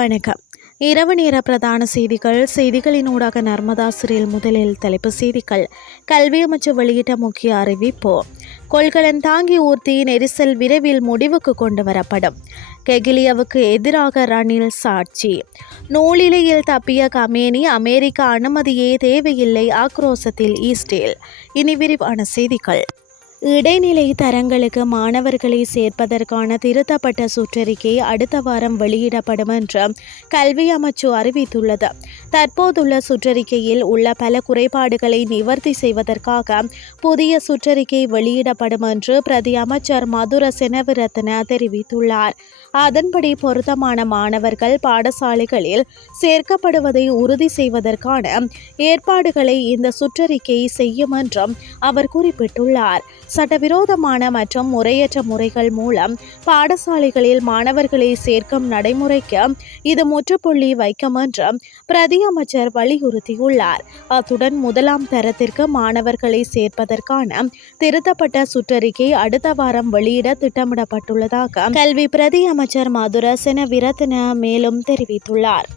வணக்கம். இரவு நேர பிரதான செய்திகள் செய்திகளினூடாக நர்மதா சிறில் முதலில் தலைப்பு செய்திகள். கல்வி அமைச்சர் வெளியிட்ட முக்கிய அறிவிப்பு கொள்கலன் தாங்கி ஊர்த்தி நெரிசல் விரைவில் முடிவுக்கு கொண்டு வரப்படும். கெகிலியவுக்கு எதிராக ரணில் சாட்சி. நூலிலையில் தப்பிய கமேனி அமெரிக்க அனுமதியே தேவையில்லை ஆக்ரோசத்தில் ஈஸ்டேல். இனி விரிவான செய்திகள். இடைநிலை தரங்களுக்கு மாணவர்களை சேர்ப்பதற்கான திருத்தப்பட்ட சுற்றறிக்கை அடுத்த வாரம் வெளியிடப்படும் என்று கல்வி அமைச்சு அறிவித்துள்ளது. தற்போதுள்ள சுற்றறிக்கையில் உள்ள பல குறைபாடுகளை நிவர்த்தி செய்வதற்காக புதிய சுற்றறிக்கை வெளியிடப்படும் என்று பிரதி அமைச்சர் மதுர செனவிரத்ன தெரிவித்துள்ளார். அதன்படி பொருத்தமான மாணவர்கள் பாடசாலைகளில் சேர்க்கப்படுவதை உறுதி செய்வதற்கான ஏற்பாடுகளை இந்த சுற்றறிக்கை செய்யும் என்றும் அவர் குறிப்பிட்டுள்ளார். சட்டவிரோதமான மற்றும் முறையற்ற முறைகள் மூலம் பாடசாலைகளில் மாணவர்களை சேர்க்கும் நடைமுறைக்கு இது முற்றுப்புள்ளி வைக்கும் என்றும் பிரதி அமைச்சர் வலியுறுத்தியுள்ளார். அத்துடன் முதலாம் தரத்திற்கு மாணவர்களை சேர்ப்பதற்கான திருத்தப்பட்ட சுற்றறிக்கை அடுத்த வாரம் வெளியிட திட்டமிடப்பட்டுள்ளதாக கல்வி பிரதி அமைச்சர் மதுர செனவிரத்ன மேலும் தெரிவித்துள்ளார்.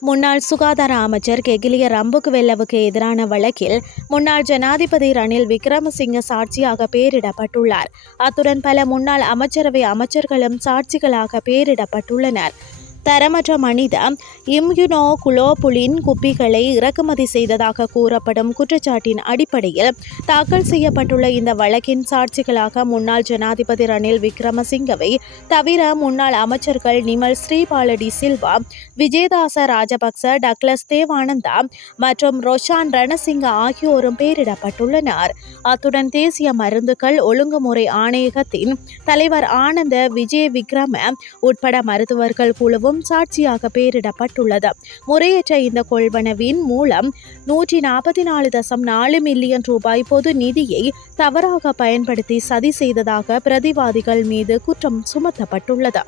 முன்னாள் சுகாதார அமைச்சர் கெகிலிய ரம்புக்வெல்லவுக்கு எதிரான வழக்கில் முன்னாள் ஜனாதிபதி ரணில் விக்ரமசிங்க சாட்சியாக பெயரிடப்பட்டுள்ளார். அத்துடன் பல முன்னாள் அமைச்சரவை அமைச்சர்களும் சாட்சிகளாக பெயரிடப்பட்டுள்ளனர். தரமற்ற மனித இம்யூனோ குளோபுலின் குப்பிகளை இறக்குமதி செய்ததாக கூறப்படும் குற்றச்சாட்டின் அடிப்படையில் தாக்கல் செய்யப்பட்டுள்ள இந்த வழக்கின் சாட்சிகளாக முன்னாள் ஜனாதிபதி ரணில் விக்ரமசிங்கவை தவிர முன்னாள் அமைச்சர்கள் நிமல் ஸ்ரீபாலடி சில்வா விஜயதாச ராஜபக்ச டக்ளஸ் தேவானந்தா மற்றும் ரொஷான் ரணசிங்க ஆகியோரும் பெயரிடப்பட்டுள்ளனர். அத்துடன் தேசிய மருந்துகள் ஒழுங்குமுறை ஆணையகத்தின் தலைவர் ஆனந்த விஜய விக்ரம உட்பட மருத்துவர்கள் குழுவும் சாட்சியாக பெயரிடப்பட்டுள்ளது. முறையற்ற இந்த கொள்வனவின் மூலம் நூற்றி நாற்பத்தி நாலு தசம் நாலு மில்லியன் ரூபாய் பொது நிதியை தவறாக பயன்படுத்தி சதி செய்ததாக பிரதிவாதிகள் மீது குற்றம் சுமத்தப்பட்டுள்ளது.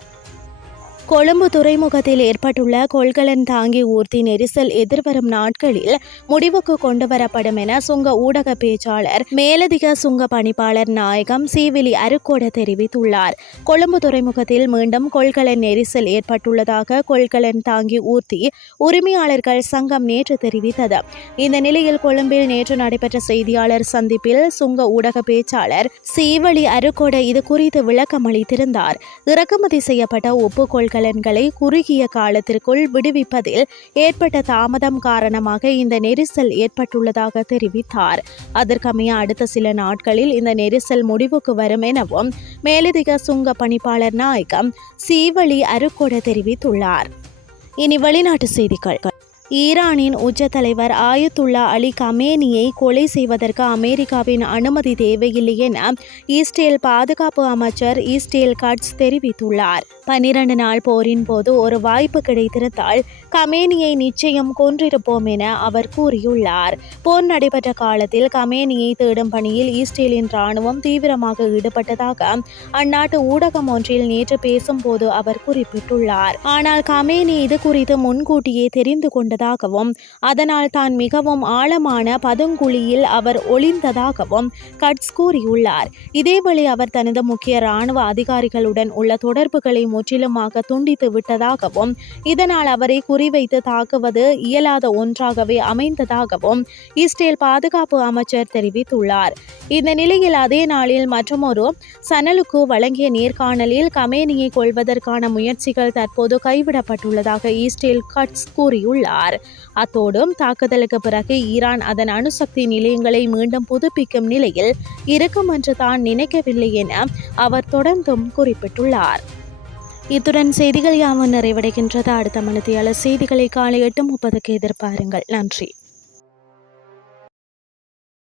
கொழும்பு துறைமுகத்தில் ஏற்பட்டுள்ள கொள்கலன் தாங்கி ஊர்தி நெரிசல் எதிர்வரும் நாட்களில் முடிவுக்கு கொண்டுவரப்படும் என சுங்க ஊடக பேச்சாளர் மேலதிக சுங்க பணிப்பாளர் நாயகம் சீவிலி அருக்கோட தெரிவித்துள்ளார். கொழும்பு துறைமுகத்தில் மீண்டும் கொள்கலன் நெரிசல் ஏற்பட்டுள்ளதாக கொள்கலன் தாங்கி ஊர்த்தி உரிமையாளர்கள் சங்கம் நேற்று தெரிவித்தது. இந்த நிலையில் கொழும்பில் நேற்று நடைபெற்ற செய்தியாளர் சந்திப்பில் சுங்க ஊடக பேச்சாளர் சீவலி அருக்கோட இது குறித்து விளக்கம் அளித்திருந்தார் இறக்குமதி செய்யப்பட்ட உப்பு கொள்கலன்களை குறுகிய காலத்திற்குள் விடுவிப்பதில் ஏற்பட்ட தாமதம் காரணமாக இந்த நெரிசல் ஏற்பட்டுள்ளதாக தெரிவித்தார். அதற்கமைய அடுத்த சில நாட்களில் இந்த நெரிசல் முடிவுக்கு வரும் எனவும் மேலதிக சுங்க பணிப்பாளர் நாயகம் சீவழி அருக்கொட தெரிவித்துள்ளார். இனி வெளிநாட்டு செய்திகள். ஈரானின் உச்ச தலைவர் ஆயத்துல்லா அலி கமேனியை கொலை செய்வதற்கு அமெரிக்காவின் அனுமதி தேவையில்லை என ஈஸ்டேல் பாதுகாப்பு அமைச்சர் ஈஸ்டேல் கட்ஸ் தெரிவித்துள்ளார். பனிரண்டு நாள் போரின் போது ஒரு வாய்ப்பு கிடைத்திருந்தால் கமேனியை நிச்சயம் கொன்றிருப்போம் என அவர் கூறியுள்ளார். போர் நடைபெற்ற காலத்தில் கமேனியை தேடும் பணியில் ஈஸ்டேலின் ராணுவம் தீவிரமாக ஈடுபட்டதாக அந்நாட்டு ஊடகம் ஒன்றில் நேற்று பேசும்போது அவர் குறிப்பிட்டுள்ளார். ஆனால் கமேனி இது குறித்து முன்கூட்டியே தெரிந்து கொண்டதாகவும் அதனால் தான் மிகவும் ஆழமான பதுங்குழியில் அவர் ஒளிந்ததாகவும் கட்ஸ் கூறியுள்ளார். இதேவேளை அவர் தனது முக்கிய ராணுவ அதிகாரிகளுடன் உள்ள தொடர்புகளை முற்றிலுமாக துண்டித்து விட்டதாகவும் இதனால் அவரை குறிவைத்து தாக்குவது இயலாத ஒன்றாகவே அமைந்ததாகவும் இஸ்ரேல் பாதுகாப்பு அமைச்சர் தெரிவித்துள்ளார். இந்த நிலையில் அதே நாளில் மற்றொரு சனலுக்கு வழங்கிய நேர்காணலில் கமேனியை கொள்வதற்கான முயற்சிகள் தற்போது கைவிடப்பட்டுள்ளதாக இஸ்ரேல் கட்ஸ் கூறியுள்ளார். அத்தோடும் தாக்குதலுக்கு பிறகு ஈரான் அதன் அணுசக்தி நிலையங்களை மீண்டும் புதுப்பிக்கும் நிலையில் இருக்கும் என்று தான் நினைக்கவில்லை என அவர் தொடர்ந்தும் குறிப்பிட்டுள்ளார். இத்துடன் செய்திகள் யாவும் நிறைவடைகின்றது. அடுத்த மனதியாளர் செய்திகளை காலை எட்டு முப்பதுக்கு எதிர்பாருங்கள். நன்றி.